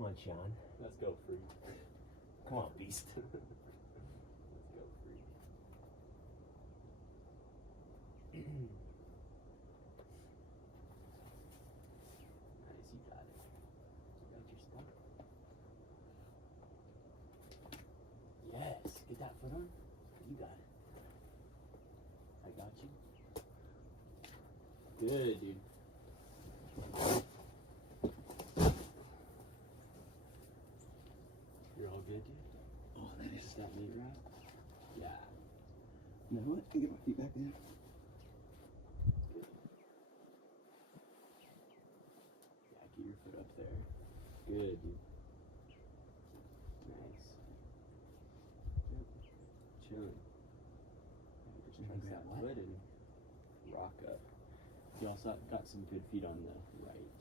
Come on, Sean. Let's go free. Come on, beast. Let's go free. Nice, you got it. You got your stuff. Yes, get that foot on. You got it. I got you. Good, dude. You're all good, dude? Oh, that is. Is that meat right? Yeah. You know what? I get my feet back in. Good. Yeah, get your foot up there. Good, dude. Nice. Yep. Chilling. Just Mhm. trust that What? foot and rock up. You also got some good feet on the right.